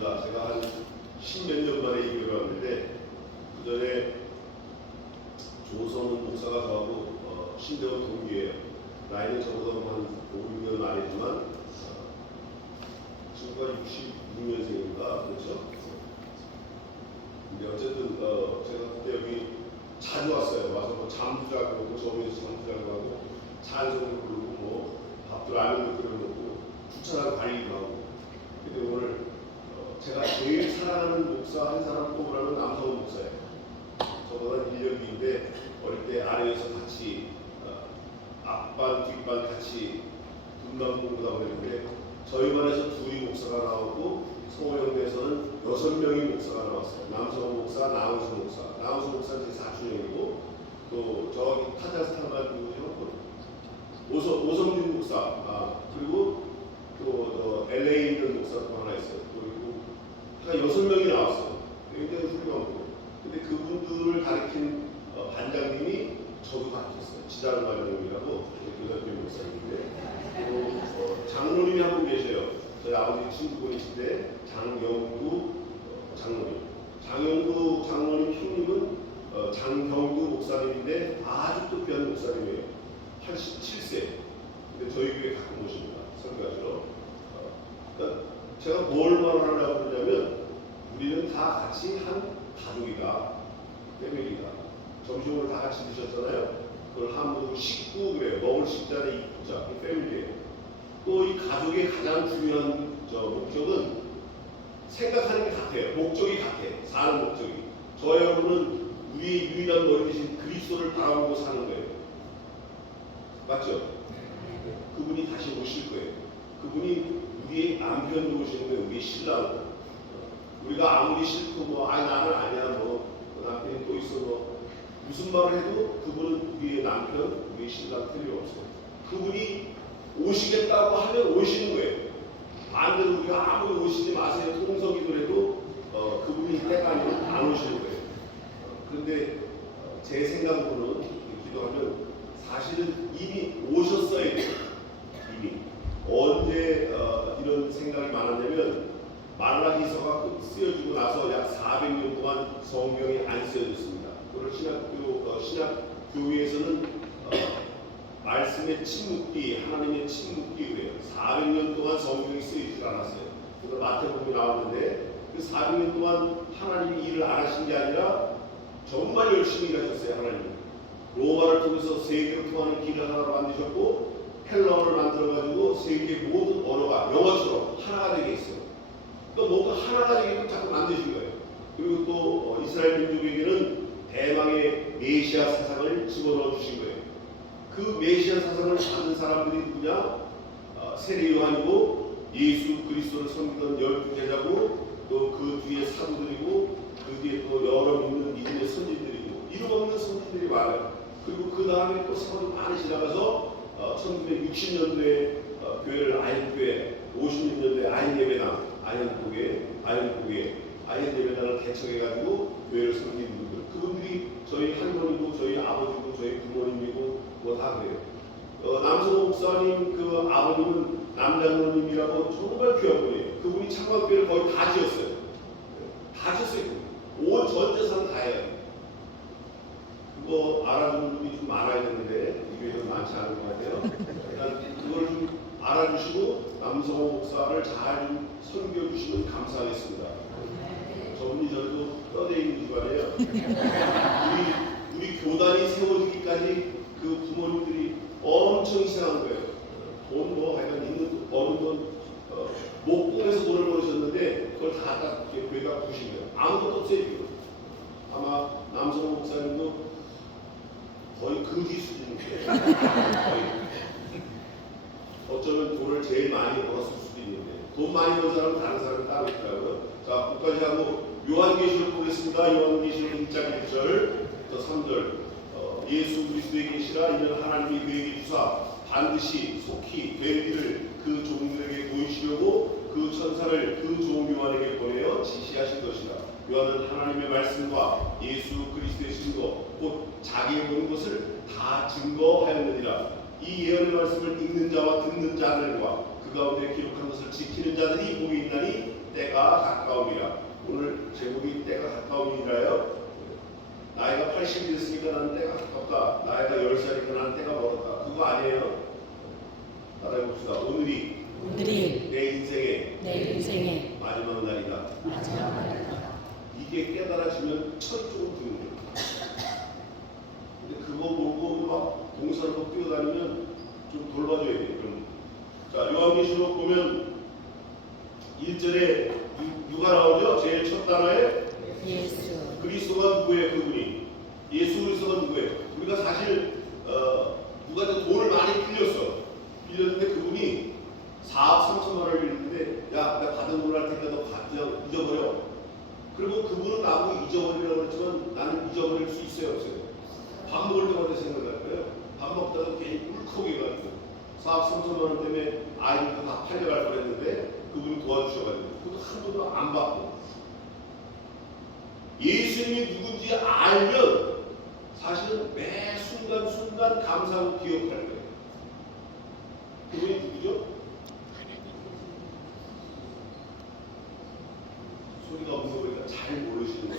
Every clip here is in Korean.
반갑습니다. 제가 한 10몇 년 만에 이 교회를 왔는데 그 전에 조성은 목사가 저하고 신대원 동기예요. 나이는 저보다 한 5, 6년 많이지만 지금까지 66년생인가 그렇죠? 근데 어쨌든 제가 그때 여기 자주 왔어요. 와서 뭐 잠도 자고 저기에서 잠도 자고 하고 찬송을 부르고 뭐 밥도 라면도 끓여 먹고 주차장 다니기도 하고. 근데 오늘 제가 제일 사랑하는 목사 한 사람 꼽으라면 남성훈 목사예요. 저보다 1년 뒤인데 어릴 때 아래에서 같이 앞반 뒷반 같이 분담 공부하고 했는데 저희 반에서 둘이 목사가 나오고 서호영대에서는 6명이 목사가 나왔어요. 남성훈 목사, 나우수 목사. 나우수 목사는 제 사촌형이고 또 저기 카자흐스탄 간 누구죠? 오성준 목사. 그리고 또 LA에 있는 목사도 하나 있어요. 그리고 한 6명이 나왔어요. 굉장히 훌륭하고. 근데 그분들을 가르친 반장님이 저도 가르쳤어요. 지다른 반장님이라고 교사님 목사님인데 장로님이 한 분 계셔요. 저희 아버지 친구분이신데 장영구 장로님. 장영구 장로님 형님은 장경구 목사님인데 아주 특별한 목사님이에요. 87세. 근데 저희 교회 가끔 오십니다. 설교하시러. 그러니까 제가 뭘 말하려고 그러냐면 우리는 다 같이 한 가족이다. 패밀리다. 점심을 다 같이 드셨잖아요. 그걸 한국 식구 그래요. 먹을 식단의 입구자. 패밀리예요. 또 이 가족의 가장 중요한 목적은 생각하는 게 같아요. 목적이 같아요. 사는 목적이. 저 여러분은 우리의 유일한 머리 대신 그리스도를 바라보고 사는 거예요. 맞죠? 그분이 다시 오실 거예요. 그분이 우리의 남편으로 오시는 거예요. 우리의 신랑으로. 우리가 아무리 싫고 나는 아니야 남편이 또 있어 무슨 말을 해도 그분은 우리의 남편, 우리의 신랑 틀림없어요. 그분이 오시겠다고 하면 오시는 거예요. 반대로 우리가 아무리 오시지 마세요 통성기도해도 그분이 때가 아니면 안 오시는 거예요. 그런데 제 생각으로는 기도하면 사실은 이미 오셨어야 돼요. 이미 언제 이런 생각이 많았냐면 말라기서가 쓰여지고 나서 약 400년 동안 성경이 안 쓰여졌습니다. 그걸 신약교회에서는 말씀의 침묵기, 하나님의 침묵기 그래요. 400년 동안 성경이 쓰이지 않았어요. 그래서 마태복음이 나왔는데 그 400년 동안 하나님이 일을 안 하신 게 아니라 정말 열심히 일하셨어요. 하나님. 로마를 통해서 세계로 통하는 길을 하나로 만드셨고 헬라어를 만들어가지고 세계 모든 언어가 영어처럼 하나가 되게 했어요. 또 뭔가 하나가 되게끔 자꾸 만드신 거예요. 그리고 또 이스라엘 민족에게는 대망의 메시아 사상을 집어넣어 주신 거예요. 그 메시아 사상을 받은 사람들이 누구냐? 세례 요한이고 예수 그리스도를 섬기던 12제자고 또 그 뒤에 사도들이고 그 뒤에 또 여러 믿음의 선진들이고 이름 없는 선진들이 많아요. 그리고 그 다음에 또 세월이 많이 지나가서 1960년도에 교회를 아인교회, 56년도에 아인예배당, 아인예배당을 개척해가지고 교회를 섬기는 분들, 그분들이 저희 할머니고 저희 아버지고 저희 부모님이고 다 그래요. 남성호 목사님 그 아버님은 남장로님이라고 정말 귀한 분이에요. 그분이 창광교회를 거의 다 지었어요. 다 지었어요. 온 전 재산 다 해요. 그거 알아주는 분이 좀 많아야 되는데 이 교회는 많지 않은 것 같아요. 그러니까 그걸 좀 알아주시고 남성호 목사를 잘 좀 섬겨주시면 감사하겠습니다. 저분이 저도 떠대있는 주간이에요. 우리 교단이 세워지기까지 그 부모님들이 엄청 희생한 거예요. 돈 하여간 있는 버는 돈 목공에서 돈을 벌으셨는데 그걸 다 교회가 부신 거예요. 아무것도 없어요. 아마 남성호 목사님도 거의 거지 수준이에요. 어쩌면 돈을 제일 많이 벌었을 수도 있는데 돈 많이 번 사람은 다른 사람은 따로 있더라고요. 자, 끝까지 하고 요한계시록 보겠습니다. 요한계시록 1장 1절 또 3절 예수 그리스도에 계시라 이는 하나님이 그에게 주사 반드시 속히 될 일을 그 종들에게 보이시려고 그 천사를 그 종 요한에게 보내어 지시하신 것이다. 요한은 하나님의 말씀과 예수 그리스도의 증거 곧 자기의 보는 것을 다 증거하였느니라. 이 예언의 말씀을 읽는 자와 듣는 자들과 그 가운데 기록한 것을 지키는 자들이 복이 있나니 때가 80이 됐으니까 나는 때가 가깝다. 나이가 10살이니까 나는 때가 멀었다. 그거 아니에요. 따라해봅시다. 오늘이 내 인생의 마지막 날이다. 이게 깨달아지면 철저히 드는 거예요. 근데 그거 보고 막 동산을 막 뛰어다니면 좀 돌봐줘야 돼요. 그럼. 자, 요한계시록 보면 1절에 누가 나오죠? 제일 첫 단어에 예수. 그리스도가 누구예요? 그분이. 예수 그리스도가 누구예요? 우리가 사실 누가 돈을 많이 빌렸는데 그분이 4억 3천만 원을 빌렸는데 야, 내가 받은 돈을 할 테니까 너 그냥 잊어버려. 그리고 그분은 나보고 잊어버리라고 했지만 나는 잊어버릴 수 있어요, 없어요? 밥 먹을 때마다 생각날 거예요. 밥 먹다가 괜히 울컥해가지고 4억 3천만 원 때문에 아이들도 다 팔려갈 뻔했는데 그분이 도와주셔가지고 그것도 한 번도 안 받고. 예수님이 누군지 알면 사실은 매 순간순간 감사하고 기억할 거예요. 그분이 누구죠? 소리가 없는 거니까 잘 모르시는 것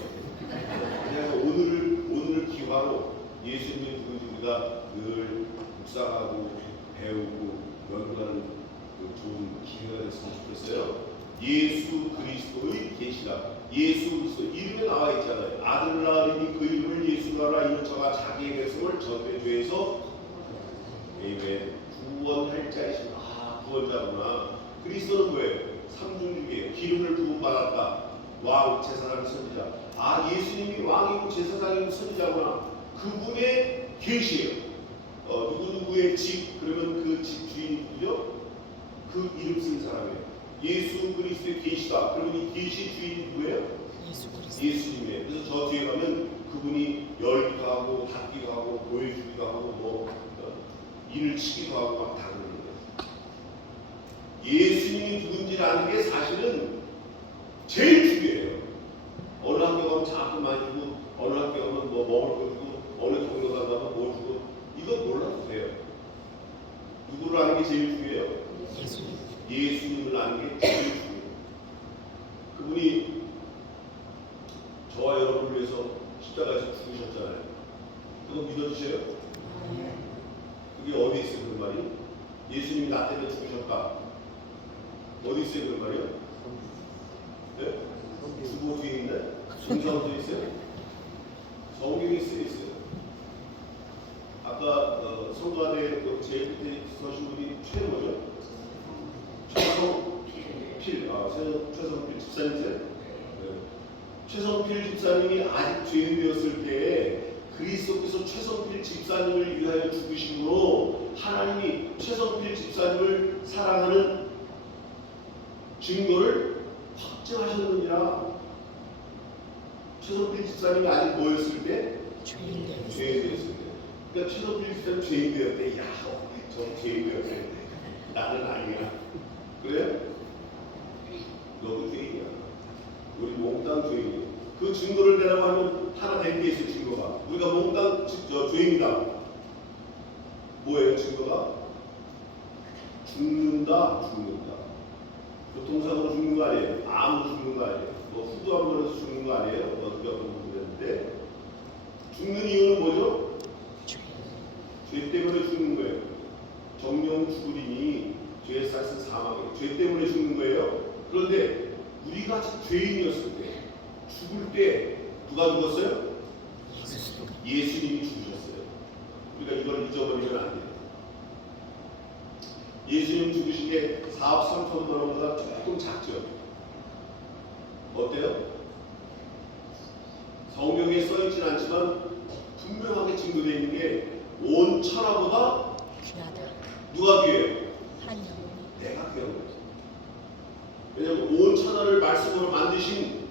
같아요. 그래서 오늘을 기화로 예수님이 누군지 우리가 늘 묵상하고 배우고 연구하는 좋은 기회가 됐으면 좋겠어요. 예수 그리스도의 계시다. 예수 그리스도 이름에 나와 있잖아요. 아들 낳으니 그 이름을 예수라라. 이는 저가 자기의 백성을 전대 죄에서 구원할 자이신. 구원자구나. 그리스도는 뭐예요? 삼중주기예요. 기름을 부음 받았다. 왕, 제사장, 선지자. 예수님이 왕이고 제사장이고 선지자구나. 그분의 계시예요. 누구의 집, 그러면 그 집 주인이 누구죠? 그 이름 쓴 사람이에요. 예수 그리스도의 계시다. 그러면 이 계시 주인이 누구예요? 예수님이에요. 그래서 저 뒤에 가면 그분이 열기도 하고 닫기도 하고 보여주기도 하고 인을 치기도 하고 막 다 그러는 거예요. 예수님이 누군지를 아는 게 사실은 제일 중요해요. 어느 학교 가면 장학금 많이 주고 어느 학교 가면 뭐 먹을 거 주고 어느 동네 가면 뭐 주고 이건 몰라도 돼요. 누구를 아는 게 제일 중요해요? 예수님을 아는 게 제일 중요해요. 그분이 저와 여러분을 위해서 십자가에서 죽으셨잖아요. 그거 믿어주세요? 그게 어디 있어요? 그 말이? 예수님이 나 때문에 죽으셨다. 어디 있어요? 그 말이요? 네? 주보 뒤에 있나요? 성경에 있어요? 성경에 있어요. 아까 성가대 제일 밑에 서신 분이 최고죠? 최성필 집사님이세요? 네. 최성필 집사님이 아직 죄인 되었을 때 그리스도께서 최성필 집사님을 위하여 죽으심으로 하나님이 최성필 집사님을 사랑하는 증거를 확증하셨느니라. 최성필 집사님이 아직 뭐였을 때? 죄인 되었을 때. 그러니까 최성필 집사님 죄인 되었대. 야, 저 죄인 되었대. 나는 아니야. 그래? 너도 죄인이야. 우리 몽땅 죄인이야. 그 증거를 내라고 하면 하나 된 게 있어. 증거가 우리가 몽땅 죄인이다. 뭐예요 증거가? 죽는다. 교통사고로 죽는 거 아니에요. 암으로 죽는 거 아니에요. 후두 한 번에서 죽는 거 아니에요. 어떻게 그랬는데 죽는 이유는 뭐죠? 죄 때문에 죽는 거예요. 정령 죽으리니 죄의 삭은 사망이에요. 죄 때문에 죽는 거예요. 그런데 우리가 죄인이었을 때 죽을 때 누가 죽었어요? 예수님이 죽으셨어요. 우리가 이걸 잊어버리면 안 돼요. 예수님 죽으신 게 4억 3천만 원보다 조금 작죠. 어때요? 성경에 써있진 않지만 분명하게 증거되어 있는 게 온 천하보다 귀하다. 누가 귀해요? 내가 귀한 거예요. 왜냐하면 온 천하를 말씀으로 만드신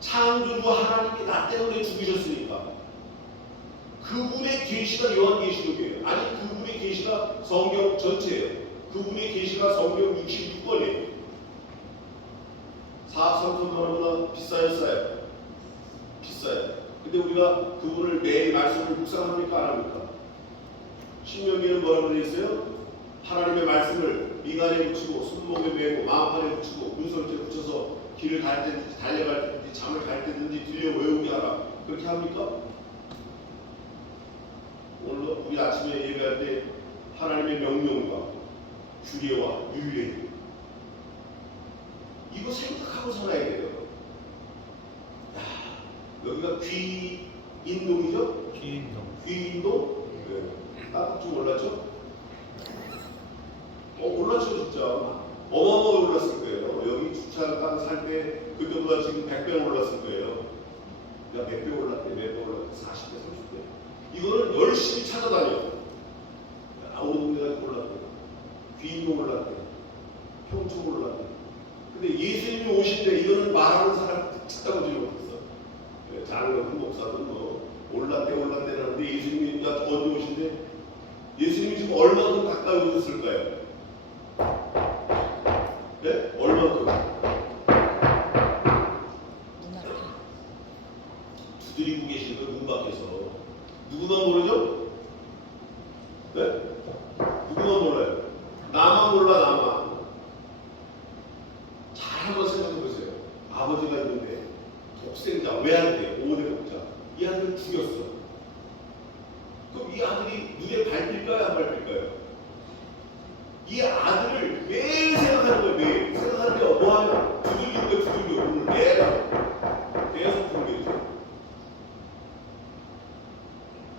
창조주 하나님이 나 때문에 죽으셨으니까. 그분의 계시가 요한계시록이에요. 아니 그분의 계시가 성경 전체예요. 그분의 계시가 성경 66권이에요. 4억 3천만 원보다 비싸요? 비싸요. 근데 우리가 그분을 매일 말씀을 묵상합니까? 안 합니까? 신명기는 뭐라고 되어 있어요? 하나님의 말씀을 미간에 붙이고 손목에 메고 마음판에 붙이고 문설주에 붙여서 길을 갈 때든지 달려갈 때든지 잠을 갈 때든지 들려 외우게 하라. 그렇게 합니까? 우리 아침에 예배할 때 하나님의 명령과 규례와 윤례 이거 생각하고 살아야 돼요. 야, 여기가 귀인동이죠? 귀인동? 네. 좀 올랐죠? 올랐죠 진짜. 어마어마하게 올랐을 거예요. 여기 주차장 살 때 그때보다 지금 100배 올랐을 거예요. 몇 배 올랐대? 몇 배 올랐대? 40배, 30배. 이거는 열심히 찾아다녀. 어느 동네가 올랐대. 귀인동 올랐대. 평촌 올랐대. 근데 예수님이 오신데 이거는 말하는 사람 찾아보지 못했어. 장로든 목사든 뭐 올랐대라는데 예수님이 어디 오신데 예수님이 지금 얼마큼 가까이 오셨을까요? 네? 얼마큼? 두드리고 계신 거예요. 문 밖에서. 누구만 모르죠? 네? 누구만 몰라요? 나만 몰라 나만. 잘 한번 생각해 보세요. 아버지가 있는데 독생자, 외아들, 5대 독자. 이 아들을 죽였어. 그럼 이 아들이 눈에 밟힐까요? 안 밟힐까요? 이 아들을 매일 생각하는 거예요. 매일 생각하는 게 뭐하면 두들겨 오늘 매일 계속 두들겨.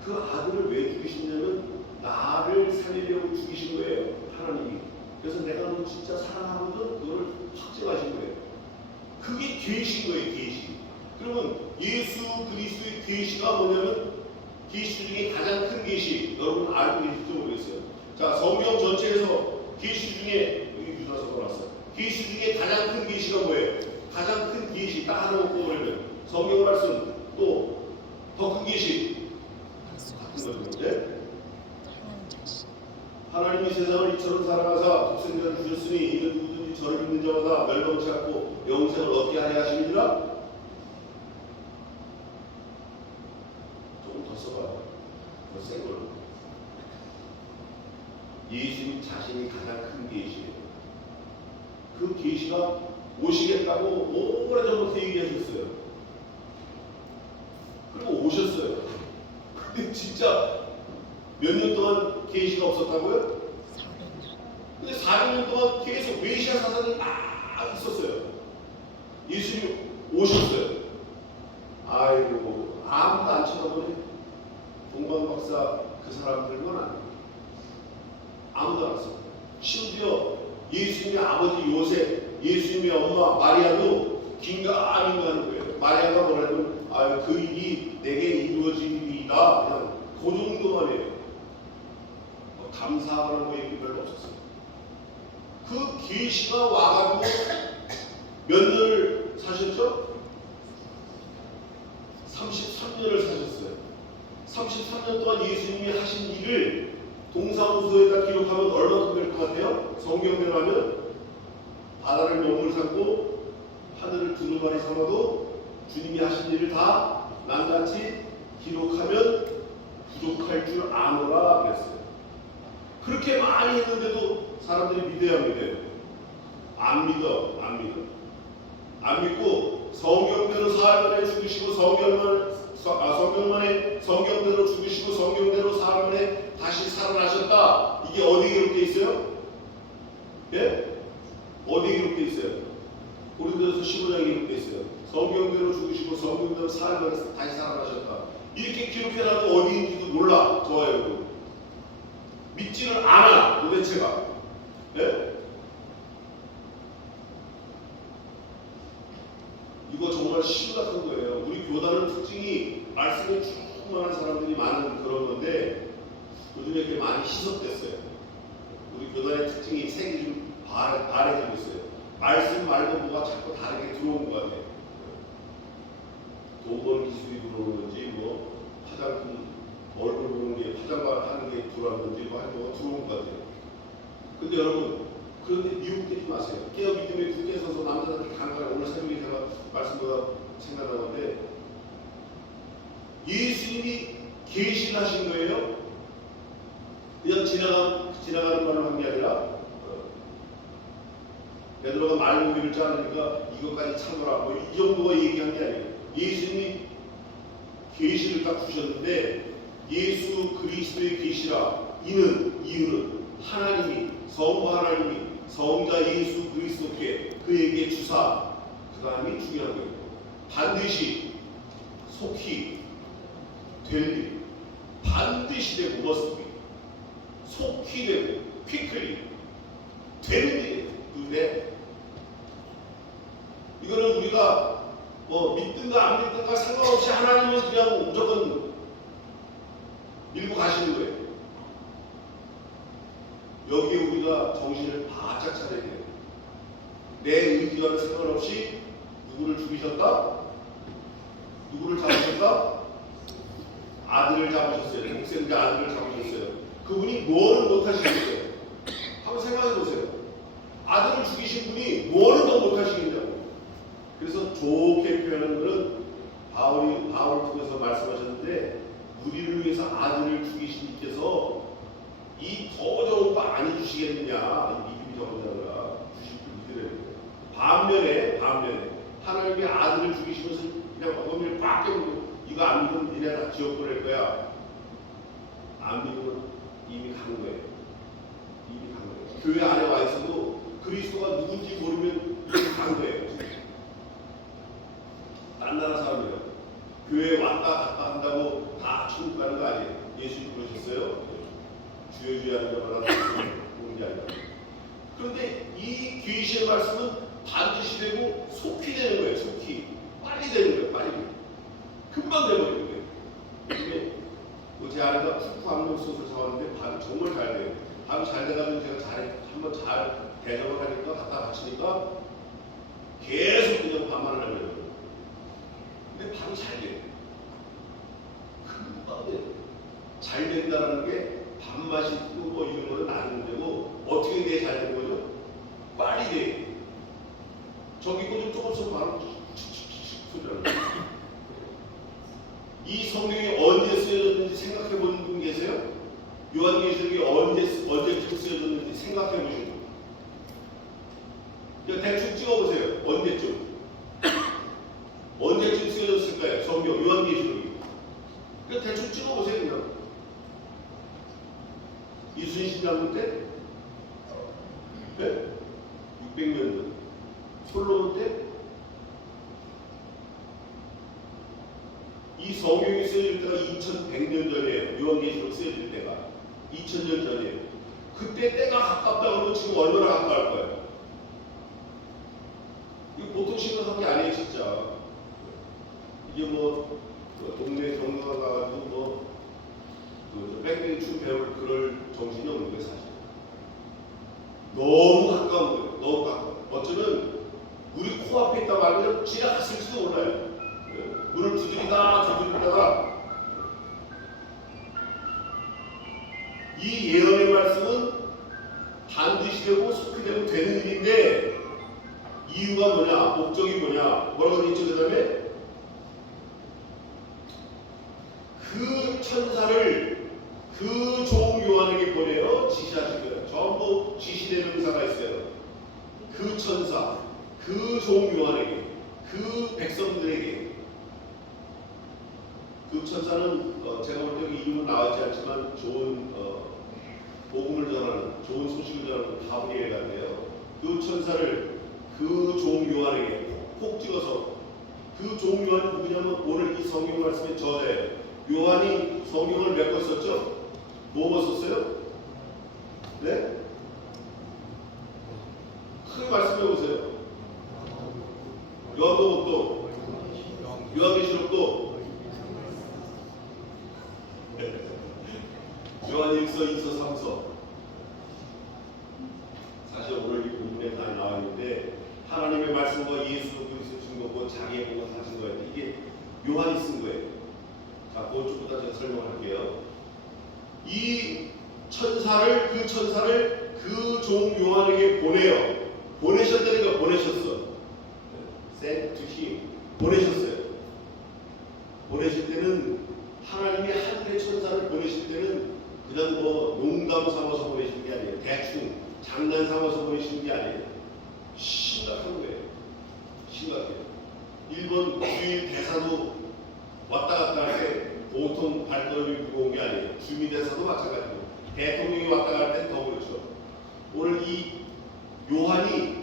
그 아들을 왜 죽이시냐면 나를 살리려고 죽이신 거예요. 하나님이. 그래서 내가 너 진짜 사랑하거든 그걸 확증하신 거예요. 그게 계시인 거예요. 계시. 그러면 예수 그리스도의 계시가 뭐냐면 계시 중에 가장 큰 계시. 여러분 알고 계실지 모르겠어요. 자, 성경 전체에서 계시 중에 여기 유다서 나왔어요. 계시 중에 가장 큰 계시가 뭐예요? 가장 큰 계시 딱 하나 놓고 보면 성경 말씀 또 더 큰 계시 같은 거죠. 네? 하나님이 세상을 이처럼 사랑하사 독생자를 주셨으니 이는 누구든지 저를 믿는 자마다 멸망치 않고 영생을 얻게 하려 하심이니라. 조금 더 써봐요. 더 센 걸로. 예수님 자신이 가장 큰 계시예요. 그 계시가 오시겠다고 오래전부터 얘기하셨어요. 그리고 오셨어요. 근데 진짜 몇 년 동안 계시가 없었다고요? 400년. 근데 400년 동안 계속 메시아 사상이 막 있었어요. 예수님 오셨어요. 아이고 아무도 안 쳐다보네. 동방 박사 그 사람들만 아니에요. 아무도 안 왔어. 심지어 예수님의 아버지 요셉, 예수님의 엄마 마리아도 긴가민가하는 거예요. 마리아가 뭐라면 그 일이 내게 이루어진 일이다. 그냥 그 정도만 해요. 감사하는 거 얘기 별로 없었어요. 그 계시가 와가지고 몇 년을 사셨죠? 33년을 사셨어요. 33년 동안 예수님이 하신 일을 동사무소에다 기록하면 얼마큼 될 것 같아요? 성경대로 하면 바다를 명물 삼고 하늘을 두루마리 삼아도 주님이 하신 일을 다 낱낱이 기록하면 부족할 줄 아노라 그랬어요. 그렇게 많이 했는데도 사람들이 믿어야 믿어요. 안 믿어. 안 믿고 성경대로 살만에 죽으시고 성경대로 죽으시고 성경대로 살만에 다시 살아나셨다. 이게 어디에 기록되어 있어요? 예? 어디에 기록되어 있어요? 고린도전서 15장에 기록되어 있어요. 성경대로 죽으시고 성경대로 살만에 다시 살아나셨다. 이렇게 기록해놔도 어디인지도 몰라. 저와 여러분. 믿지를 않아 도대체가. 예? 이거 정말 심각한 거예요. 우리 교단은 특징이 말씀에 충만한 사람들이 많은 그런 건데 요즘에 이렇게 많이 희석됐어요. 우리 교단의 특징이 색이 좀 바래지고 있어요. 말씀 말고 뭐가 자꾸 다르게 들어온 것 같아요. 돈벌 기술이 들어오는지 뭐 화장품 얼굴 보는 게 화장하는 게 들어왔는지 뭐 하는 거가 들어온 것 같아요. 근데 여러분 그런데 미혹되지 마세요. 깨어 믿음에 굳게 서서 남자한테 강간해. 오늘 새벽에 제가 말씀보다 생각나는데 예수님이 계시하신 거예요. 그냥 지나가는 말로 한 게 아니라 베드로가 말고기를 자르니까 이것까지 참으라 뭐 이 정도가 얘기한 게 아니에요. 예수님이 계시를 딱 주셨는데 예수 그리스도의 계시라. 이유는 하나님이 성부 하나님이 성자 예수 그리스도께 그에게 주사, 그 다음이 중요한 거예요. 반드시 속히 될 일, 반드시 되고 머스비, 속히 되고 quickly 되는 일이에요. 근데 이거는 우리가 뭐 믿든가 안 믿든가 상관없이 하나님은 그냥 무조건 밀고 가시는 거예요. 여기에 우리가 정신을 바짝 차려야 돼요. 내 의지와는 상관없이 누구를 죽이셨다? 누구를 잡으셨다? 아들을 잡으셨어요. 독생자 아들을 잡으셨어요. 그분이 뭐를 못하시겠어요? 한번 생각해 보세요. 아들을 죽이신 분이 뭐를 더 못하시겠냐고. 그래서 좋게 표현하는 것은 바울을 통해서 말씀하셨는데, 우리를 위해서 아들을 죽이신 이께서 이 더 좋은 거 안 해주시겠느냐. 믿음이 적은 자들아 주실 줄 믿으래요. 반면에 하나님이 아들을 죽이시면서 그냥 어머니를 꽉 깨물고 이거 안 믿으면 니네 다 지옥 보낼 거야. 안 믿으면 이미 간 거예요. 이미 간 거예요. 교회 안에 와 있어도 그리스도가 누군지 모르면 이미 간 거예요. 딴 나라 사람이에요. 교회 왔다 갔다 한다고 다 천국 가는 거 아니에요. 예수님 그러셨어요? 주여 주여 하는 자마다 오는 게 아니라. 그런데 이 계시의 말씀은 반드시 되고 속히 되는 거예요. 속히 빨리 되는 거예요. 빨리 금방 되버리는 거예요. 근데 제 아내가 푸푸 안경소스를 사왔는데 밥이 정말 잘 돼요. 밥이 잘 돼가지고 제가 한번 잘 대접을 하니까 갖다 바치니까 계속 그냥 밥만 하려고. 근데 밥이 잘 돼요. 금방 돼요. 잘 된다는 게 밥맛이 있고 뭐 이런 거는 나는 문제고, 어떻게 돼야 잘 되는 거죠? 빨리 돼. 저기 거 좀 조금씩 바로 소리를 하는. 이 성경이 언제 쓰여졌는지 생각해 본 분 계세요? 요한계시록이 언제쯤 쓰여졌는지 생각해 보시는 분. 대충 찍어보세요. 언제쯤 쓰여졌을까요? 성경 요한계시록이. 대충 찍어보세요. 그냥 이순신 장군 때? 네? 600년 전. 솔로몬 때? 이 성경이 쓰여질 때가 2100년 전이에요. 요한계시록 쓰여질 때가 2000년 전이에요. 그때 때가 가깝다 그러면 지금 얼마나 가까울 거예요? 이거 보통 심각한 게 아니에요. 진짜 이게 뭐 동네 정당을 가가지고 뺑뺑이 춤 배울 그럴 정신이 없는 거예요. 사실 너무 가까운 거예요. 너무 가까워. 어쩌면 우리 코앞에 있다 말고 지나갔을지도 몰라요. 문을 두드리다가 이 예언의 말씀은 반드시 되고 속히 되고 되는 일인데, 이유가 뭐냐, 목적이 뭐냐, 뭐라고 되어 있죠? 그 다음에 그 천사를 그 종 요한에게 보내어 지시하신 거예요. 전부 지시되는 의사가 있어요. 그 천사, 그 종 요한에게, 그 백성들에게. 그 천사는 제가 볼 때 이름은 나와있지 않지만 좋은 복음을 전하는, 좋은 소식을 전하는 가브리엘 같네요. 그 천사를 그 종 요한에게 콕 찍어서, 그 종 요한이 누구냐면 오늘 이 성경 말씀의 저자예요. 요한이 성경을 몇 권 썼죠? 뭐 썼어요? 네? 크게 말씀해 보세요. 요한복음도, 요한계시록도, 요한 1서, 2서, 3서. 사실 오늘 이 본문에 다 나와 있는데, 하나님의 말씀과 예수 그리스도 증거고 자기의 공을 다 증거했는데, 이게 요한이 쓴 거예요. 자, 그쪽부터 제가 설명할게요. 이 천사를, 그 천사를 그 종 요한에게 보내셨다니까. 보내셨어. sent to him. 보내셨어요. 보내실 때는, 하나님이 하늘의 천사를 보내실 때는 그냥 뭐 농담 삼아서 보내시는 게 아니에요. 대충 장난 삼아서 보내시는 게 아니에요. 심각한 거예요. 심각해요. 일본 주일 대사도 왔다 갔다 할 때 보통 발걸음이 무거운 게 아니에요. 주민대사도 마찬가지고 대통령이 왔다 갈 땐 더 그렇죠. 오늘 이 요한이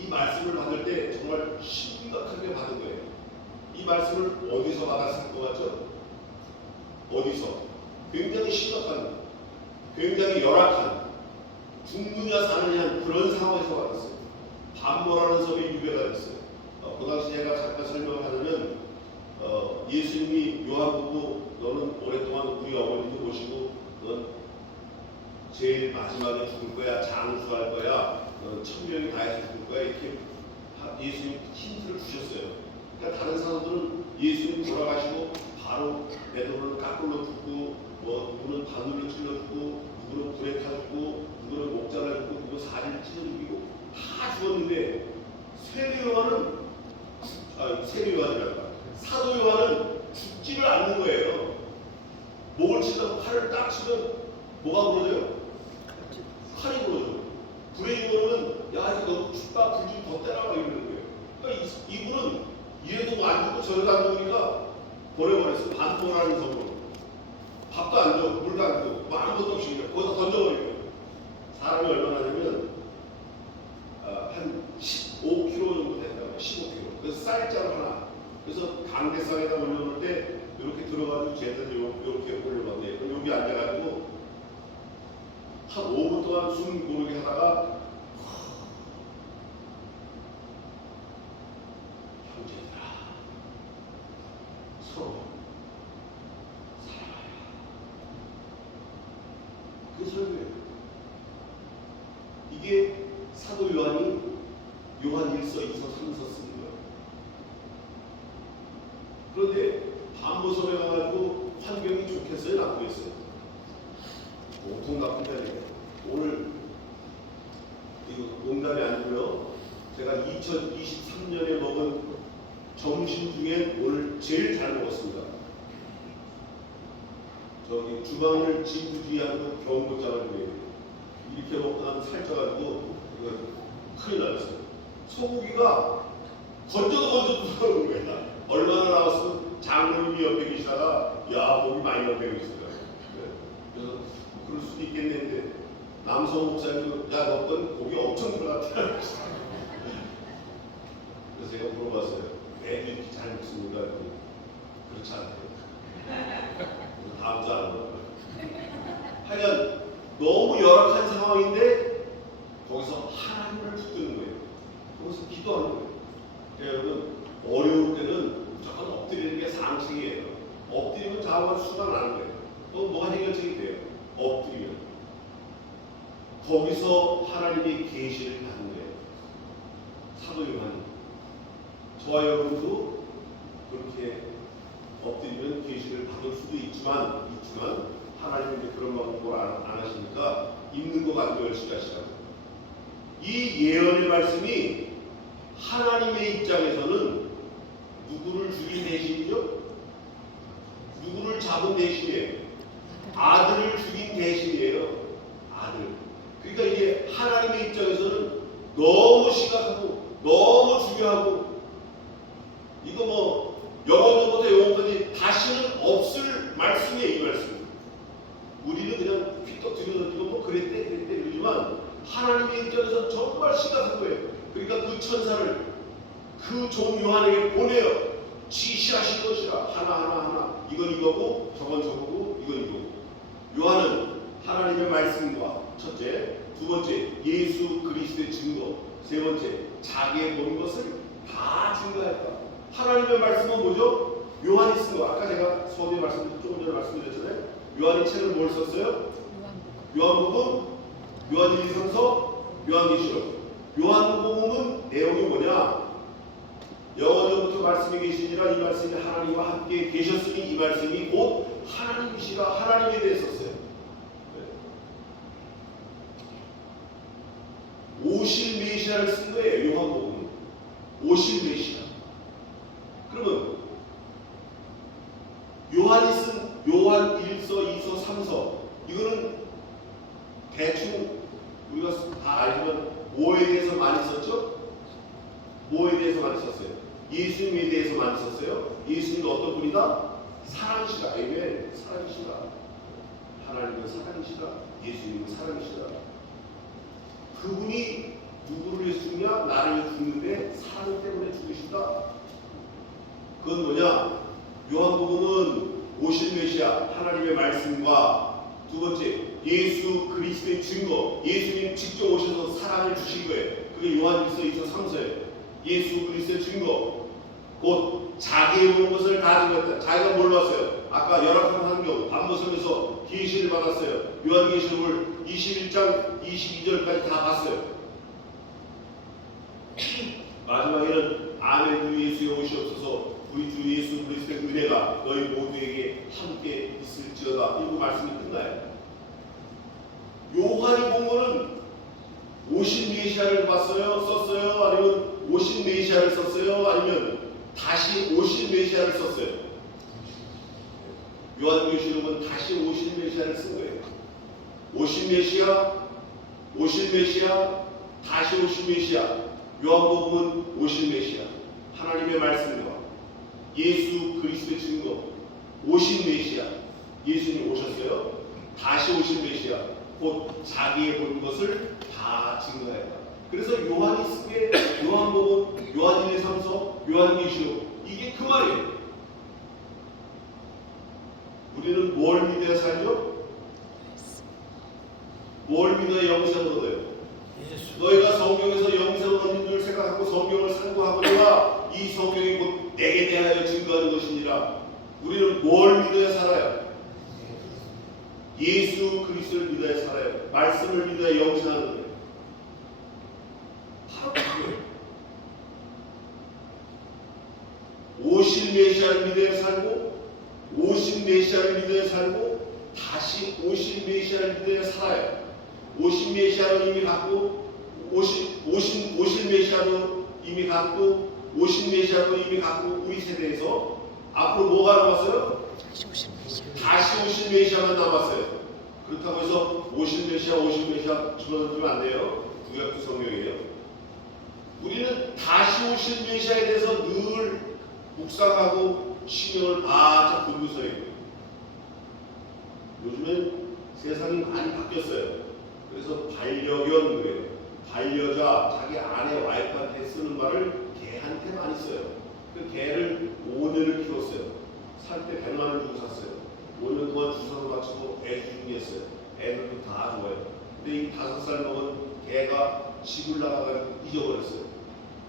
이 말씀을 받을 때 정말 심각하게 받은 거예요. 이 말씀을 어디서 받았을 것 같죠? 어디서? 굉장히 심각한, 굉장히 열악한, 죽느냐 사느냐 그런 상황에서 받았어요. 반모라는 섬이 유배가 됐어요. 그 당시 제가 잠깐 설명하자면 예수님이 요한 보고 너는 오랫동안 우리 어머니도 모시고 넌 제일 마지막에 죽을 거야, 장수할 거야, 넌 천명이 다해서 죽을 거야, 이렇게 예수님 힌트를 주셨어요. 그러니까 다른 사람들은 예수님 돌아가시고 바로 베드로는 깎으로 죽고 뭐 누구는 바늘로 찔러 죽고 누구는 불에 타 죽고 누구는 목 잘라 죽고 누구는 사지를 찢어 죽이고 다 죽었는데 세례 요한이란다. 사도 요한은 죽지를 않는 거예요. 목을 치다가 칼을 딱 치면 뭐가 부러져요? 칼이 부러져. 불에 죽으면 야 이거 너 죽다 불 좀 더 떼라 막 이러는 거예요. 그러니까 이분은 이래도 뭐 안 죽고 저래도 안 죽으니까 버려버렸어. 반포라는 섬으로. 밥도 안 줘, 물도 안 줘, 뭐 아무것도 없이 그냥 거기다 던져버리고요. 사람이 얼마나 되면 한 15kg 정도 된다고요. 15kg. 그래서 쌀자루 하나. 그래서 강대상에다 올려놓을 때 이렇게 들어가지고 쟤들 이렇게 올려놨네요. 그럼 여기 앉아가지고 한 5분 동안 숨 고르게 하다가 형제들아 서로 사랑하라. 그 설교예요. 이게 사도 요한이 요한 1서, 2서, 3서 쓴 거예요. 그런데 반모섬에 가가지고 환경이 좋겠어요? 나쁘겠어요? 보통 나쁜 게 아니에요. 오늘 이거 농담이 아니고요. 제가 2023년에 먹은 점심 중에 오늘 제일 잘 먹었습니다. 저기 주방을 진두지휘하고 경고장을 위해 이렇게 먹고 나면 살쪄가지고 이거 큰일 났어요. 소고기가 건져도 들어오는 거야. 얼마나 나왔으면 장로님이 옆에 계시다가 야 고기 많이 넣게 계시더라고요. 그래서 그럴 수도 있겠는데 남성 목사님도 야 너 건 고기 엄청 들어갔다. 그래서 제가 물어봤어요. 왜 이렇게 잘 먹습니까? 그렇지 않대요. 다음 주 안 먹어요. 하여간 너무 열악한 상황인데 거기서 하나님을 붙드는 거예요. 거기서 기도하는 거예요. 여러분 어려울 때는 무조건 엎드리는 게 상식이에요. 엎드리면 자아가 수가 나는 거예요. 또 뭐가 해결책이 돼요? 엎드리면 거기서 하나님의 계시를 받는 거예요. 사도 요한이 저와 여러분도 그렇게 엎드리면 계시를 받을 수도 있지만 하나님은 그런 방법을 안 하시니까 있는 거 가지고 열심히 하시라고. 이 예언의 말씀이 하나님의 입장에서는 누구를 죽인 대신이죠? 누구를 잡은 대신이에요? 아들을 죽인 대신이에요. 아들. 그러니까 이게 하나님의 입장에서는 너무 심각하고 너무 중요하고 이거 뭐 영원부터 영원까지 다시는 없을 말씀이에요. 이 말씀. 우리는 그냥 휘떡 들여다니고 뭐 그랬대 그러지만 하나님의 입장에서 정말 심각한 거예요. 그러니까 그 천사를 그 종 요한에게 보내요. 지시하신 것이라 하나 이건 이거고 저건 저거고 이건 이거고. 요한은 하나님의 말씀과 첫째, 두 번째 예수 그리스도의 증거, 세 번째 자기의 본 것을 다 증거했다. 하나님의 말씀은 뭐죠? 요한이 쓴 거. 아까 제가 수업에 조금 전에 말씀드렸잖아요. 요한이 책을 뭘 썼어요? 요한복음, 요한일서서, 요한계시록. 요한복음은 내용이 뭐냐? 영원전부터 말씀이 계시니라 이 말씀이 하나님과 함께 계셨으니 이 말씀이 곧 하나님이시라 하나님에 대해 썼어요. 오실 메시아를 쓴 거예요. 요한복음은 오실 메시아. 그러면 요한이 쓴 요한 1서, 2서, 3서 이거는 대충 우리가 다 알지만 뭐에 대해서 많이 썼죠? 뭐에 대해서 많이 썼어요? 예수님에 대해서 많이 썼어요. 예수님은 어떤 분이다? 사랑이시다. 아멘. 사랑이시다. 하나님은 사랑이시다. 예수님은 사랑이시다. 그분이 누구를 위해서 죽냐? 나를 위해서 죽는데 사랑 때문에 죽으신다. 그건 뭐냐? 요한복음은 오실 메시아 하나님의 말씀과 두 번째 예수 그리스도의 증거, 예수님 직접 오셔서 사랑을 주신 거예요. 그게 요한일서 2서 3서예요. 예수 그리스도의 증거, 곧 자기의 본 것을 다 증거했다. 자기가 뭘 봤어요? 아까 열악한 환경, 밤모섬에서 계시를 받았어요. 요한계시록을 21장 22절까지 다 봤어요. 마지막에는 아멘 주 예수의 오시옵소서, 우리 주 예수 그리스도의 은혜가 너희 모두에게 함께 있을지어다. 이거 말씀이 끝나요. 요한이 본 거는 오신 메시아를 봤어요? 썼어요? 아니면 오신 메시아를 썼어요? 아니면 다시 오신 메시아를 썼어요? 요한계시록은 다시 오신 메시아를 쓴 거예요. 오신 메시아, 오신 메시아, 다시 오신 메시아. 요한복음은 오신 메시아, 하나님의 말씀과 예수 그리스도의 증거, 오신 메시아, 예수님이 오셨어요. 다시 오신 메시아, 곧 자기의 본 것을 다 증거했다. 그래서 요한이 쓰게 요한복음, 요한 1, 2, 3서, 요한계시록, 이게 그 말이에요. 우리는 뭘 믿어야 살죠? 뭘 믿어야 영생을 얻어요? 너희가 성경에서 영생을 얻는 줄 생각하고 성경을 상고하거니와 이 성경이 곧 내게 대하여 증거하는 것이니라. 우리는 뭘 믿어야 살아요? 예수 그리스도를 믿어야 살아요. 말씀을 믿어야 영생하는 거예요. 바로 그거예요. 오신 메시아를 믿어야 살고, 오신 메시아를 믿어야 살고, 다시 오신 메시아를 믿어야 살아요. 오신 메시아는 이미 갖고, 오신 메시아도 이미 갖고, 오신 메시아도 이미 갖고, 우리 세대에서 앞으로 뭐가 남았어요? 다시 오신 메시아만 남았어요. 그렇다고 해서 오신 메시아 집어넣으면 안 돼요. 구약도 성경이에요. 우리는 다시 오신 메시아에 대해서 늘 묵상하고 신경을 바짝 곤두서야 해요. 요즘엔 세상이 많이 바뀌었어요. 그래서 반려견, 반려자, 자기 아내 와이프한테 쓰는 말을 개한테 많이 써요. 그 개를 5년을 키웠어요. 살 때 100만 원 주고 샀어요. 5년 동안 주사도 맞추고 애 주중했어요. 애들도 다 좋아해요. 근데 이 5살 먹은 개가 시골 나가가지고 잊어버렸어요.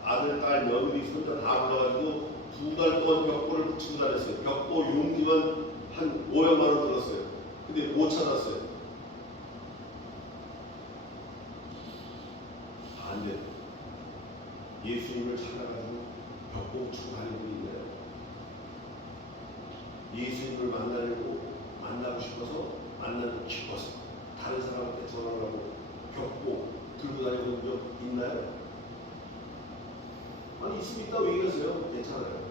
아들, 딸, 며느리, 손자 다 불러가지고 2달 동안 벽보를 붙이고 다녔어요. 벽보 용기만 한 500만 원 들었어요. 근데 못 찾았어요. 반대. 예수님을 찾아가지고 벽보 붙이고 다니고 있네요. 예수님을 만나고 싶어서, 만나고 싶어서 다른 사람한테 전화하고 벽보 들고 다니는 적 있나요? 아니, 있습니까? 왜 얘기하세요? 괜찮아요.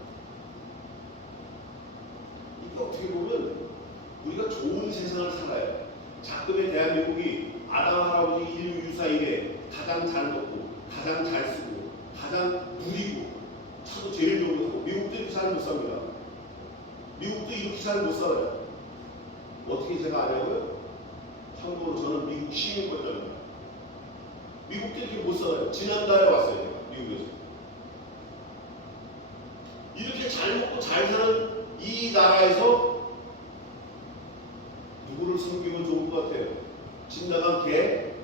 이게 어떻게 보면 우리가 좋은 세상을 살아요. 작금의 대한민국이 아담 할아버지 인류 유사 이래 가장 잘 먹고, 가장 잘 쓰고, 가장 누리고, 차도 제일 좋은 거고, 미국도 이렇게 잘 못 삽니다. 미국도 이렇게 잘 못 살아요. 어떻게 제가 아냐고요? 참고로 저는 미국 시민권자입니다. 미국도 이렇게 못 살아요. 지난달에 왔어요. 제가 미국에서. 이렇게 잘 먹고 잘 사는 이 나라에서 누구를 섬기면 좋을 것 같아요? 집 나간 개?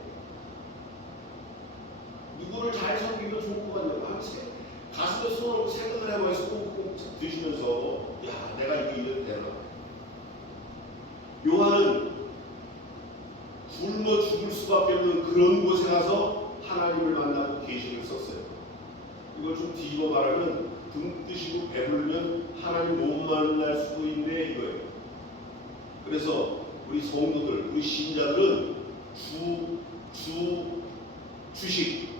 누구를 잘 섬기면 좋을 것 같냐고. 가슴에 손으로 생각을 해봐서 꾹꾹 드시면서, 야, 내가 이거 이래도 되나? 요한은 굶어 죽을 수밖에 없는 그런 곳에 가서 하나님을 만나고 계시를 썼어요. 이걸 좀 뒤집어 말하면 등 뜨시고 배부르면 하나님 못 만날 수도 있네, 이거예요. 그래서 우리 성도들, 우리 신자들은 주식,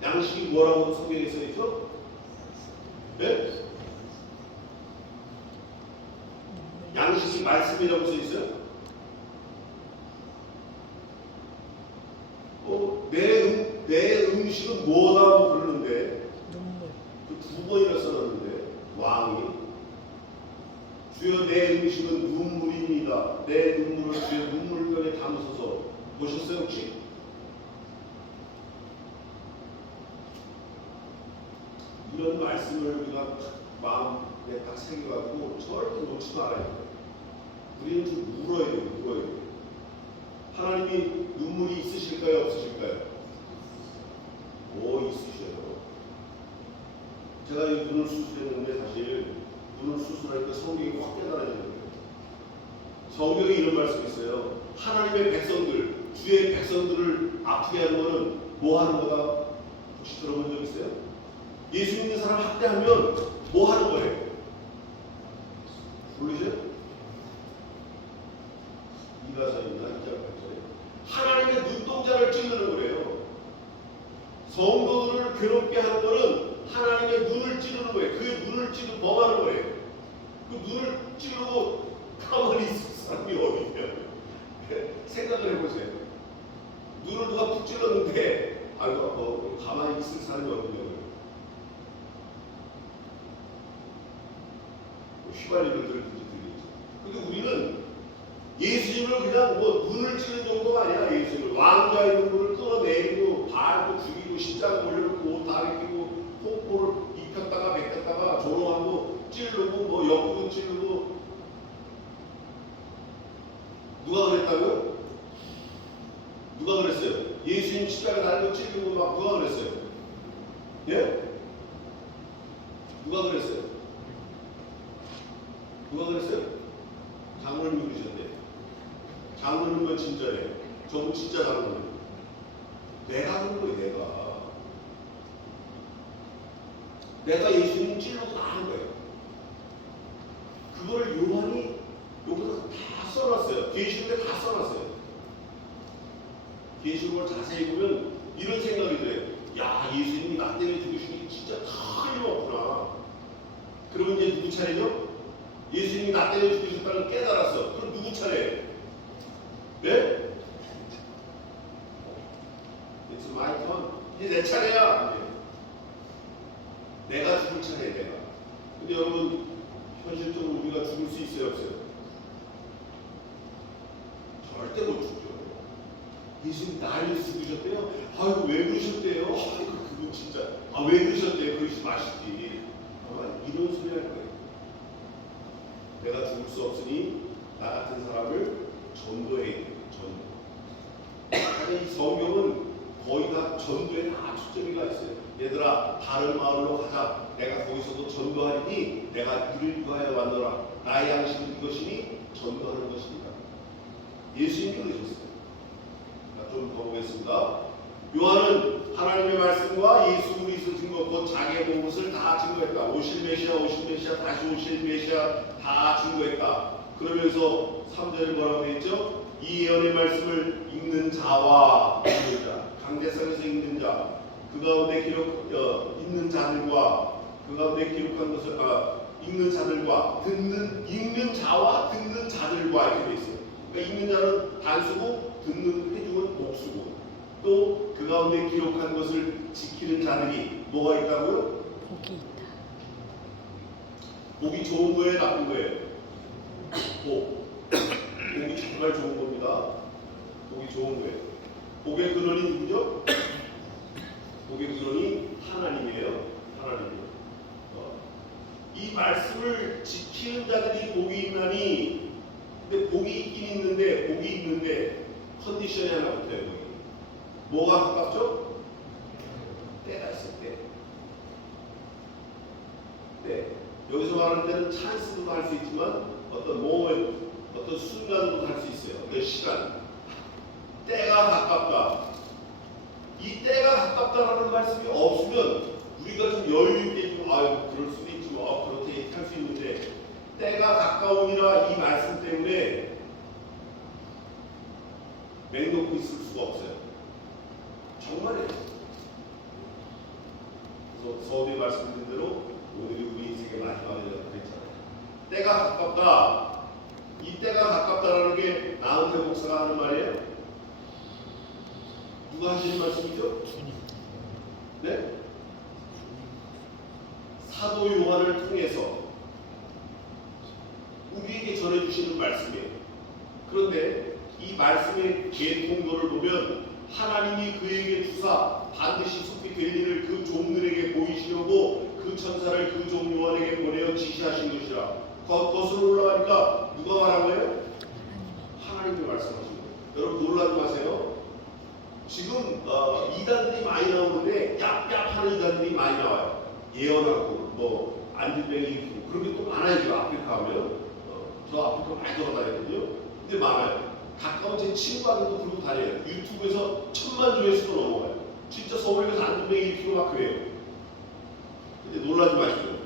양식이 뭐라고 성경에 써 있죠? 네? 양식이 말씀이라고 써 있어요. 내 음식은 뭐라고 부르는데 그 2번이나 써놨는데 왕이 주여 내 음식은 눈물입니다. 내 눈물을 주의 눈물병에 담으소서. 보셨어요 혹시? 이런 말씀을 우리가 마음에 딱 새겨가지고 절대 놓지 말아야 돼요. 우리는 좀 울어야 돼요. 울어야 돼요. 하나님이 눈물이 있으실까요? 없으실까요? 있으셔요. 제가 이 눈을 수술했는데 사실 눈을 수술하니까 성경이 확 깨달아지는 거예요. 성경에 이런 말씀이 있어요. 하나님의 백성들, 주의 백성들을 아프게 하는 거는 뭐 하는 거다? 혹시 들어본 적 있어요? 예수 믿는 사람 학대하면 뭐 하는 거예요? 모르세요? 이가서입니다. 2장 8절에 하나님의 눈동자를 찌르는 거예요. 성도들을 괴롭게 하는 거는 하나님의 눈을 찌르는 거예요. 그 눈을 찌르고 뭐 하는 거예요? 그 눈을 찌르고 가만히 있을 사람이 어디 있냐고 생각을 해보세요. 눈을 누가 푹 찔렀는데 아이고 가만히 있을 사람이 어디 있냐고. 휘발유를 들든지 들겠지. 근데 우리는 예수님을 그냥 눈을 찌르는 정도가 아니야. 예수님을 왕좌의 눈물을 끌어내리고 밟고 죽이고 십자가 올려놓고 옷 다 벗기고 콩포를 입혔다가 벗겼다가 조롱하고 찌르고 옆으로 찌르고. 누가 그랬다고요? 누가 그랬어요? 예수님 십자가 달고 찌르고 막 누가 그랬어요? 예? 누가 그랬어요? 누가 그랬어요? 장로님이 그러셨대. 장로님은 진짜래. 저분 진짜 장로님. 내가 그런 거예요. 내가 예수님 찔러서 다 한 거예요. 그거를 요한이 여기서 다 써놨어요. 계시록에 다 써놨어요. 계시록을 자세히 보면 이런 생각이 들어요. 야, 예수님이 나 때문에 죽으신 게 진짜 틀림없구나. 그러면 이제 누구 차례죠? 예수님이 나 때문에 죽으셨다는 걸 깨달았어. 그럼 누구 차례예요? 네? It's my turn. 이제 내 차례야. 내가 죽을 차례야, 내가. 근데 여러분, 현실적으로 우리가 죽을 수 있어요, 없어요? 절대 못 죽죠. 예수님 나를 위해서 죽으셨대요? 아이고, 왜 그러셨대요? 아이고, 그거 진짜. 왜 그러셨대요? 그러지 마시지. 아마 이런 소리 할 거예요. 내가 죽을 수 없으니 나 같은 사람을 전도해야 돼요. 전도. 이 성경은 거의 다 전도에 다 초점이 가 있어요. 얘들아, 다른 마을로 가자. 내가 거기서도 전도하리니 내가 이를 위하여 왔노라. 나의 양식은 이것이니 전도하는 것입니다. 예수님이 그러셨어요. 좀 더 보겠습니다. 요한은 하나님의 말씀과 예수 그리스도 증거, 곧 자기의 본 것을 다 증거했다. 오실 메시아, 다시 오실 메시아 다 증거했다. 그러면서 3절에 뭐라고 되어 있죠? 이 예언의 말씀을 읽는 자와 읽는 자, 강대상에서 읽는 자, 그 가운데 읽는 자들과 그 가운데 기록한 것을 읽는 자들과 읽는 자와 듣는 자들과 이렇게 되어 있어요. 그러니까 읽는 자는 단수고 듣는 해중은 복수고, 또 그 가운데 기록한 것을 지키는 자들이 뭐가 있다고요? 복이 있다. 복이 좋은 거예요, 나쁜 거예요? 복이 정말 좋은 겁니다. 복이 좋은 거예요. 복의 근원이 누구죠? 복의 근원이 하나님이에요. 하나님이에요. 이 말씀을 지키는 자들이 복이 있나니, 근데 복이 있는데 컨디션이 하나 붙어요. 거기. 뭐가 가깝죠? 때가 있을 때. 때. 여기서 말하는 때는 찬스도 할 수 있지만 어떤 모멘트, 어떤 순간도 할 수 있어요. 그 시간. 때가 가깝다. 이 때가 가깝다라는 말씀이 없으면 우리가 좀 여유 있게 좀 그럴 수도 있지 그렇게 할 수 있는데, 때가 가까우니라 이 말씀 때문에 맹놓고 있을 수가 없어요. 정말이에요. 그래서 서두에 말씀드린 대로 오늘이 우리 인생의 마지막이라고 그랬잖아요. 때가 가깝다. 이 때가 가깝다라는 게 나은태 목사가 하는 말이에요. 누가 하시는 말씀이죠? 네? 사도 요한을 통해서 전해주시는 말씀이에요. 그런데 이 말씀의 계통도를 보면 하나님이 그에게 주사 반드시 속히 될 일을 그 종들에게 보이시려고 그 천사를 그 종 요한에게 보내어 지시하신 것이라. 거슬러 올라가니까 누가 말한 거예요? 하나님이 말씀하신 거예요. 여러분 놀라지 마세요. 지금 이단들이 많이 나오는데 얍얍하는 이단들이 많이 나와요. 예언하고 뭐 안전뱅이 있고 그런 게 또 많아요. 아프리카 하면 저 아프리카 많이 돌아다니거든요. 근데 많아요. 가까운 제 친구들도 들고 다녀요. 유튜브에서 1000만 조회수도 넘어가요. 진짜 서울에 가서 안전뱅이 유튜브 막 그래요. 근데 놀라지 마십시오.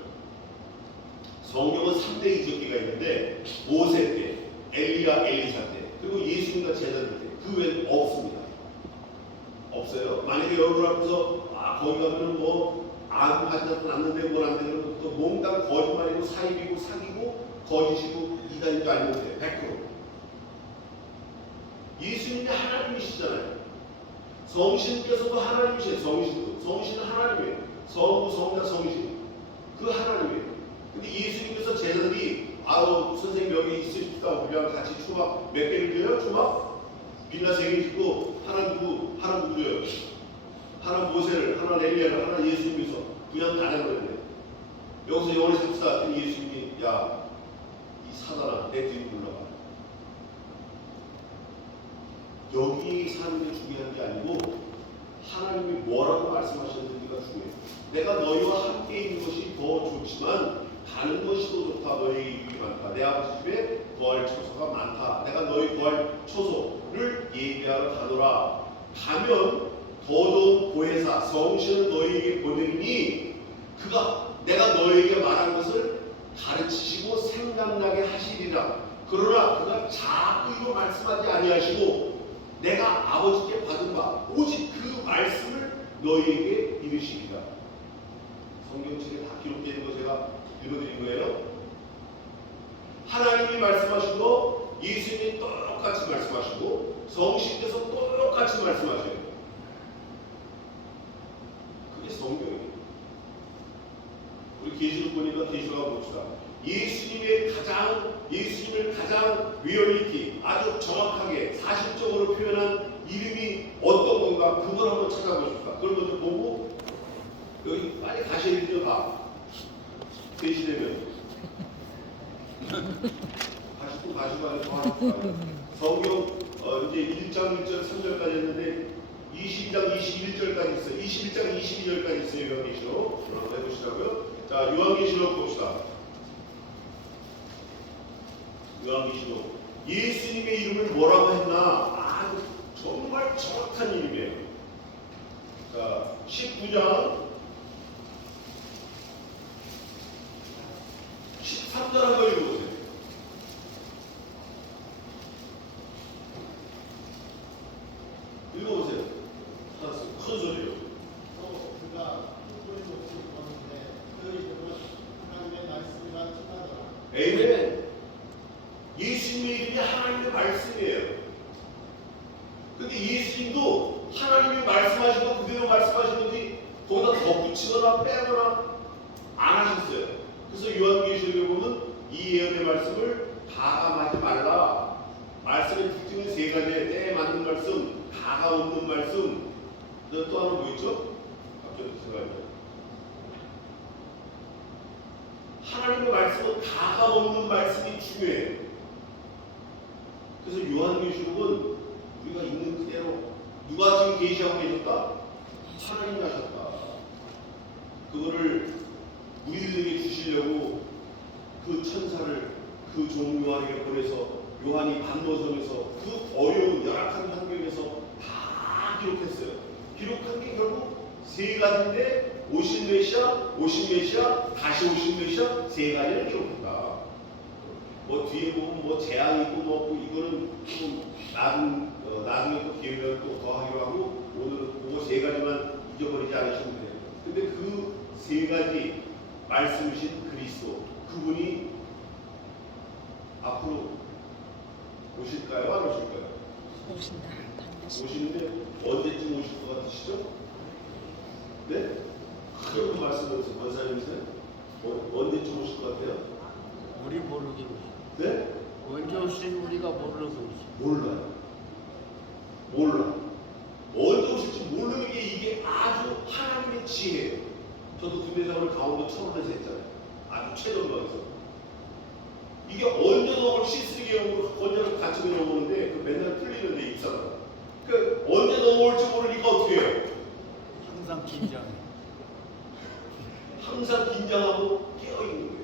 성경은 3대 이적기가 있는데 모세 때, 엘리야, 엘리사 때, 그리고 예수님과 제자들 때, 그 외에는 없습니다. 없어요. 만약에 여러분 앞에서 거기 가면은 뭐 아무 하지도 않는데 뭘 안 되는 또 몽땅 거짓말이고 사입이고 사기고 거짓이고 이단인 줄 알면 돼요. 100%. 예수님이 하나님이시잖아요. 성신께서도 하나님이시에요. 성신은 하나님이에요. 성부, 성자, 성신. 그 하나님이에요. 근데 예수님께서 제자들이 선생님 여기 있으십시다. 우리랑 같이 초막 몇 개를 줘요? 초막? 빌라 3개 짓고 하나 누구 줘요? 하나 모세를, 하나 엘리야를, 하나 예수님께서 그냥 다 내버렸네. 여기서 영원히 삽시다. 했더니 예수님이 야, 이 사단아 내 뒤로 물러가. 여기 사는 게 중요한 게 아니고 하나님이 뭐라고 말씀하셨는지가 중요해요. 내가 너희와 함께 있는 것이 더 좋지만 가는 것이 더 좋다. 너희 일이 많다. 내 아버지 집에 거할 처소가 많다. 내가 너희 거할 처소를 예비하러 가노라. 가면 더 좋은 보혜사 성신을 너희에게 보내니 그가 내가 너희에게 말한 것을 가르치시고 생각나게 하시리라. 그러나 그가 자꾸 이거 말씀하지 아니하시고 내가 아버지께 받은 바 오직 그 말씀을 너희에게 이르시리라. 성경책에 다 기록되어 있는 거 제가 읽어드린 거예요. 하나님이 말씀하시고 예수님이 똑같이 말씀하시고 성신께서 똑같이 말씀하셔요. 그게 성경이에요. 우리 계시록 보니까 계시록 봅시다. 예수님을 가장 리얼리티 아주 정확하게 사실적으로 표현한 이름이 어떤 건가 그걸 한번 찾아보십시다. 그걸 먼저 보고 여기 빨리 가셔야 되죠. 다 계시되면 다시 또 가시고 하니까 성경 이제 1장 1절 3절까지 했는데 22장 21절까지 있어요. 21장 22절까지 있어요. 요한계시록 한번 해보시라고요. 자, 요한계시록 봅시다. 요한계시록 예수님의 이름을 뭐라고 했나? 정말 정확한 이름이에요. 자, 19장 13절 한번 읽어보세요. 읽어보세요. 큰 소리로. 그가 흙을 높이 보는데 그 이름은 하나님의 말씀이라 칭하더라. 에이멘. 예수님의 이름이 하나님의 말씀이에요. 근데 예수님도 하나님이 말씀하시고 그대로 말씀하시는지 거기다 덧붙이거나 빼거나 안 하셨어요. 그래서 요한계시록에 보면 이 예언의 말씀을 가감하지 말라. 말씀의 특징은 3가지에 때에 맞는 말씀, 가감 없는 말씀, 또 하나 뭐 있죠? 갑자기 생각나요. 하나님의 말씀은 가감 없는 말씀이 중요해요. 그래서 요한계시록은 우리가 있는 그대로 누가 지금 계시하고 계셨다? 하나님이 하셨다. 그거를 우리들에게 주시려고 그 천사를 그 종 요한에게 보내서 요한이 반노섬에서 그 어려운 열악한 환경에서 다 기록했어요. 기록한 게 결국 3가지인데 오신 메시아, 다시 오신 메시아 3가지를 기록한다. 뭐 뒤에 보면 뭐 재앙이 있고 뭐 이거는 좀 나중에 또 기회를 또 더 하기로 하고 오늘은 그거 3가지만 잊어버리지 않으시면 돼요. 근데 그 3가지 말씀이신 그리스도 그분이 앞으로 오실까요? 안 오실까요? 오신다. 반드시. 오시는데 언제쯤 오실 것 같으시죠? 네? 그런 말씀하면서 권사님이세요? 언제쯤 오실 것 같아요? 우리 모르게 네? 오실지 우리가 모르는 것이지. 몰라요. 몰라. 언제 오실지 모르는 게 이게 아주 하나님의 지혜예요. 저도 군대장을 강원도 천원에서 했잖아요. 아주 최전방에서. 이게 언제 넘어올 C3 계획으로 언제는 같이 넘어오는데 그 맨날 틀리는데 입사가. 그 언제 넘어올지 모르니까 어떻게 해요? 항상 긴장해. 항상 긴장하고 깨어있는 거예요.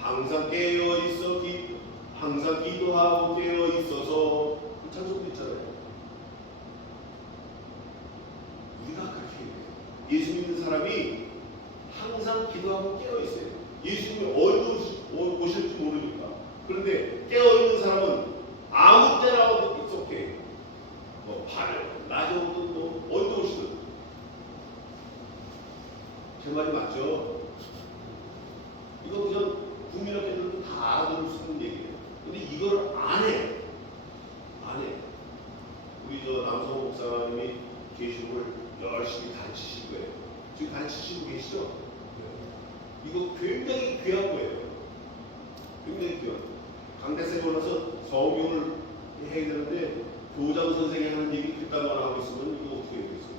항상 깨어있어 항상 기도하고 깨어있어서 그 찬송도 있잖아요. 우리가 그렇게 해요. 예수 믿는 사람이 항상 기도하고 깨어있어요. 예수님이 언제 오실지 모르니까. 그런데 깨어있는 사람은 아무 때나 익숙해. 뭐 밤에 낮에 오든 뭐 언제 오시든. 제 말이 맞죠? 이거 그냥 국민학교들도 다 알아들을 수 있는 얘기예요. 근데 이걸 안 해. 안 해. 우리 저 남성 목사님이 계시록을 열심히 가르치실 거예요. 지금 가르치시고 계시죠? 이거 굉장히 귀한 거예요. 굉장히 귀한. 강대생에 올라서 성경을 해야 되는데 교장 선생이 하는 얘기 그딴 거 하고 있으면 이거 어떻게 되겠어요?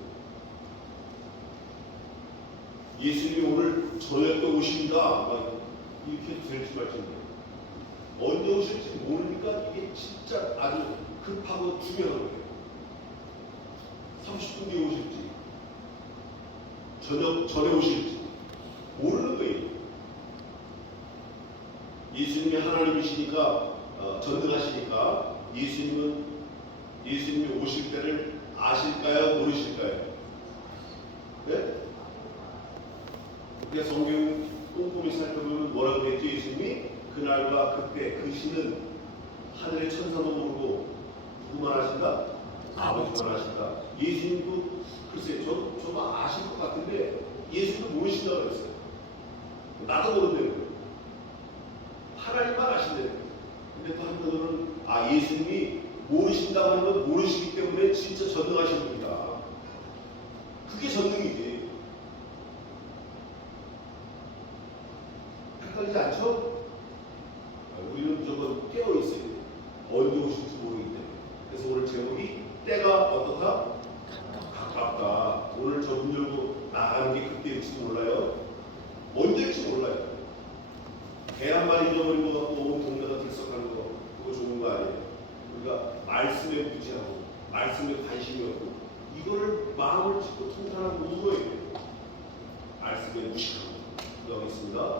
예수님이 오늘 저녁 때 오십니다. 막 이렇게 해도 될지 말지인데 언제 오실지 모르니까 이게 진짜 아주 급하고 중요한 거예요. 30분 뒤에 오실지 저녁 전에 오실지 모르는 거예요. 예수님이 하나님이시니까 전능하시니까 예수님이 오실 때를 아실까요? 모르실까요? 네? 그래서 성경 꼼꼼히 살펴보면 뭐라고 그랬죠? 예수님이 그날과 그때 그 시는 하늘의 천사도 모르고 누구만 하신다? 아버지만 하신다. 예수님도 글쎄 저도 아실 것 같은데 예수님도 모르신다고 그랬어요. 나도 모른대요. 하나님만 아신대요. 근데 또 한편으로는 예수님이 모르신다고 하는 건 모르시기 때문에 진짜 전능하신 분이다. 그게 전능이지. 헷갈리지 않죠? 우리는 무조건 깨어있어야 돼요. 언제 오실지 모르기 때문에. 그래서 오늘 제목이 때가 어떻다? 가깝다. 오늘 저 문 열고 나가는 게 그때일지 몰라요. 언제일지 몰라요. 개 한 마리 잊어버린 거 갖고 온 동네가 들썩하는 거 그거 좋은 거 아니에요. 우리가 말씀에 무지하고 말씀에 관심이 없고 이거를 마음을 짚고 통탄하고 울어야 돼요. 말씀에 무식하고. 기도하겠습니다.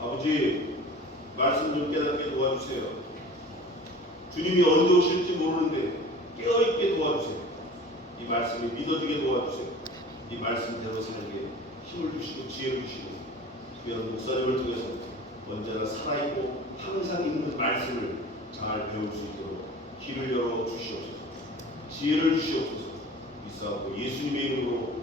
아버지 말씀 좀 깨닫게 도와주세요. 주님이 언제 오실지 모르는데 깨어있게 도와주세요. 이 말씀이 믿어지게 도와주세요. 이 말씀대로 살게 힘을 주시고 지혜를 주시고 귀한 목사님을 통해서 언제나 살아있고 항상 있는 말씀을 잘 배울 수 있도록 길을 열어 주시옵소서. 지혜를 주시옵소서. 이사하고 예수님의 이름으로